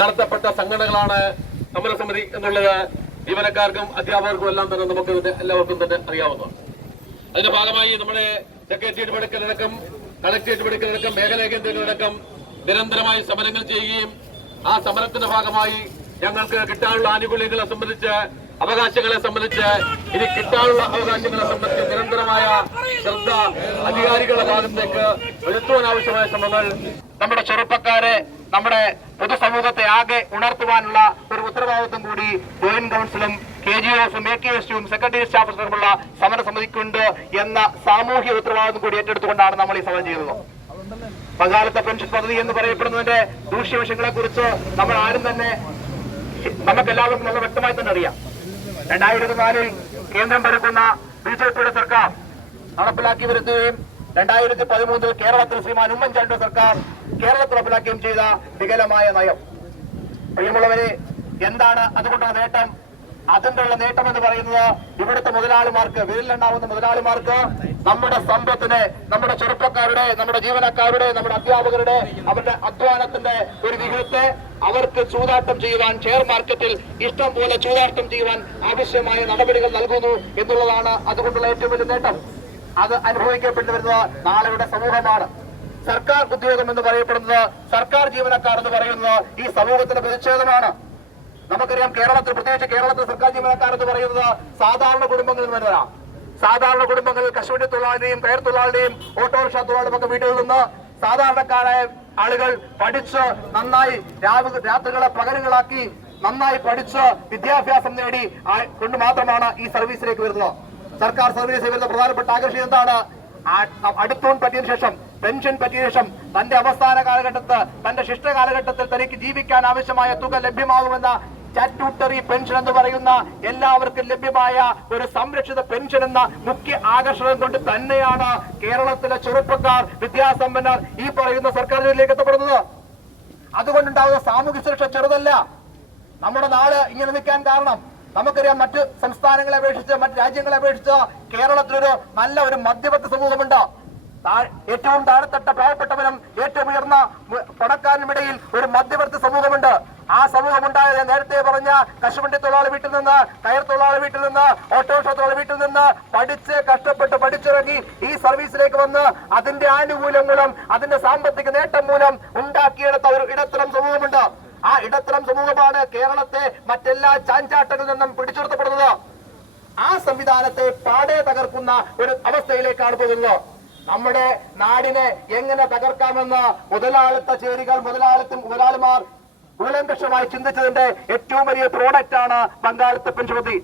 നടത്തപ്പെട്ട സംഘടനകളാണ് സമരസമിതി എന്നുള്ളത് ജീവനക്കാർക്കും അധ്യാപകർക്കും എല്ലാം തന്നെ നമുക്ക് എല്ലാവർക്കും തന്നെ അറിയാവുന്നതാണ്. അതിന്റെ ഭാഗമായി നമ്മുടെ സെക്രട്ടേറിയറ്റ് മെഡിക്കലടക്കം കളക്ടറേറ്റ് മെഡിക്കലടക്കം മേഖലാ കേന്ദ്രങ്ങളടക്കം നിരന്തരമായി സമരങ്ങൾ ചെയ്യുകയും ആ സമരത്തിന്റെ ഭാഗമായി ഞങ്ങൾക്ക് കിട്ടാനുള്ള ആനുകൂല്യങ്ങളെ സംബന്ധിച്ച് അവകാശങ്ങളെ സംബന്ധിച്ച് ഇനി കിട്ടാനുള്ള അവകാശങ്ങളെ സംബന്ധിച്ച് നിരന്തരമായ ശ്രദ്ധ അധികാരികളുടെ ഭാഗത്തേക്ക് വരുത്തുവാനാവശ്യമായ ശ്രമങ്ങൾ നമ്മുടെ ചെറുപ്പക്കാരെ നമ്മുടെ പൊതുസമൂഹത്തെ ആകെ ഉണർത്തുവാനുള്ള ഒരു ഉത്തരവാദിത്വം കൂടി ജോയിന്റ് കൗൺസിലും KGOസും AKSUം സെക്രട്ടേറിയറ്റ് സ്റ്റാഫ് അടക്കമുള്ള സമരസമിതിക്കുണ്ട് എന്ന സാമൂഹ്യ ഉത്തരവാദിത്വം കൂടി ഏറ്റെടുത്തുകൊണ്ടാണ് നമ്മൾ ഈ സമരം ചെയ്യുന്നത്. പങ്കാളിത്ത പെൻഷൻ പദ്ധതി എന്ന് പറയപ്പെടുന്നതിന്റെ ദൂഷ്യവശങ്ങളെ കുറിച്ച് നമ്മൾ ആരും തന്നെ നമുക്കെല്ലാവർക്കും നല്ല വ്യക്തമായി തന്നെ അറിയാം. 2004 കേന്ദ്രം ഭരിക്കുന്ന BJPയുടെ സർക്കാർ നടപ്പിലാക്കി വരുത്തുകയും 2013 കേരളത്തിൽ ശ്രീമാൻ ഉമ്മൻചാണ്ടി സർക്കാർ കേരളത്തിൽ നടപ്പിലാക്കുകയും ചെയ്ത വികലമായ നയം. പ്രിയമുള്ളവരെ, എന്താണ് അതുകൊണ്ടുള്ള നേട്ടം? അതിന്റെ നേട്ടം എന്ന് പറയുന്നത് ഇവിടുത്തെ മുതലാളിമാർക്ക്, വിരലിലെണ്ണാവുന്ന മുതലാളിമാർക്ക് നമ്മുടെ സമ്പത്തിനെ, നമ്മുടെ ചെറുപ്പക്കാരുടെ, നമ്മുടെ ജീവനക്കാരുടെ, നമ്മുടെ അധ്യാപകരുടെ അവരുടെ അധ്വാനത്തിന്റെ ഒരു വിഹിതത്തെ അവർക്ക് ചൂതാട്ടം ചെയ്യുവാൻ, ഷെയർ മാർക്കറ്റിൽ ഇഷ്ടം പോലെ ചൂതാട്ടം ചെയ്യുവാൻ ആവശ്യമായ നടപടികൾ നൽകുന്നു എന്നുള്ളതാണ് അതുകൊണ്ടുള്ള ഏറ്റവും വലിയ നേട്ടം. അത് അനുഭവിക്കപ്പെട്ടു വരുന്നത് നാളെയുടെ സമൂഹമാണ്. സർക്കാർ ഉദ്യോഗം എന്ന് പറയപ്പെടുന്നത്, സർക്കാർ ജീവനക്കാർ എന്ന് പറയുന്നത് ഈ സമൂഹത്തിന്റെ പ്രതിഷേധമാണ്. നമുക്കറിയാം, കേരളത്തിൽ, പ്രത്യേകിച്ച് കേരളത്തിൽ സർക്കാർ ജീവനക്കാർ എന്ന് പറയുന്നത് സാധാരണ കുടുംബങ്ങളിൽ നിന്ന് വരുന്നതാണ്. സാധാരണ കുടുംബങ്ങളിൽ കശുവണ്ടി തൊഴിലാളിയും കയർ തൊഴിലാളിയും ഓട്ടോറിക്ഷ തൊഴിലാളിയും ഒക്കെ വീട്ടിൽ നിന്ന് സാധാരണക്കാരായ ആളുകൾ പഠിച്ച് നന്നായി രാത്രികളെ പകലുകളാക്കി നന്നായി പഠിച്ച് വിദ്യാഭ്യാസം നേടി കൊണ്ട് മാത്രമാണ് ഈ സർവീസിലേക്ക് വരുന്നത്. സർക്കാർ സർവീസിൽ വരുന്ന പ്രധാനപ്പെട്ട ആകർഷണം എന്താണ്? അടുത്തൂൺ പറ്റിയ ശേഷം, പെൻഷൻ പറ്റിയ ശേഷം തന്റെ അവസാന കാലഘട്ടത്തിൽ, തന്റെ ശിഷ്ട കാലഘട്ടത്തിൽ തനിക്ക് ജീവിക്കാൻ ആവശ്യമായ തുക ലഭ്യമാകുമെന്ന സ്റ്റാറ്റ്യൂട്ടറി പെൻഷൻ എന്ന് പറയുന്ന എല്ലാവർക്കും ലഭ്യമായ ഒരു സംരക്ഷിത പെൻഷൻ എന്ന മുഖ്യ ആകർഷണം കൊണ്ട് തന്നെയാണ് കേരളത്തിലെ ചെറുപ്പക്കാർ, വിദ്യാസമ്പന്നർ ഈ പറയുന്ന സർക്കാർ ജോലിയിലേക്ക് എത്തപ്പെടുന്നത്. അതുകൊണ്ടുണ്ടാകുന്ന സാമൂഹ്യ സുരക്ഷ ചെറുതല്ല. നമ്മുടെ നാട് ഇങ്ങനെ നിൽക്കാൻ കാരണം നമുക്കറിയാം, മറ്റ് സംസ്ഥാനങ്ങളെ അപേക്ഷിച്ച്, മറ്റ് രാജ്യങ്ങളെ അപേക്ഷിച്ച് കേരളത്തിലൊരു നല്ല ഒരു മധ്യവർത്തി സമൂഹമുണ്ട്. ഏറ്റവും താഴെത്തട്ട പാവപ്പെട്ടവനും ഏറ്റവും ഉയർന്ന പണക്കാരനുമിടയിൽ ഒരു മധ്യവർത്തി സമൂഹമുണ്ട്. ആ സമൂഹമുണ്ടായത് നേരത്തെ പറഞ്ഞ കശുവണ്ടി തൊഴിലാളി വീട്ടിൽ നിന്ന്, കയർ തൊഴിലാളി വീട്ടിൽ നിന്ന്, ഓട്ടോറിക്ഷ തൊഴിലാളി വീട്ടിൽ നിന്ന് പഠിച്ച് കഷ്ടപ്പെട്ട് പഠിച്ചിറങ്ങി ഈ സർവീസിലേക്ക് വന്ന് അതിന്റെ ആനുകൂല്യം മൂലം, അതിന്റെ സാമ്പത്തിക നേട്ടം മൂലം ഉണ്ടാക്കിയെടുത്ത ഒരു ഇടത്തരം സമൂഹമുണ്ട്. ആ ഇടത്തരം സമൂഹമാണ് കേരളത്തെ മറ്റെല്ലാ ചാഞ്ചാട്ടങ്ങളിൽ നിന്നും പിടിച്ചെടുത്തപ്പെടുന്നത്. ആ സംവിധാനത്തെ പാടെ തകർക്കുന്ന ഒരു അവസ്ഥയിലേക്കാണ് പോകുന്നത്. നമ്മുടെ നാടിനെ എങ്ങനെ തകർക്കാമെന്ന് മുതലാളിത്ത ചേരികൾ, മുതലാളിമാർ കൂലങ്കഷമായി ചിന്തിച്ചതിന്റെ ഏറ്റവും വലിയ പ്രോഡക്റ്റ് ആണ് പങ്കാളിത്ത പെൻഷൻ പദ്ധതി.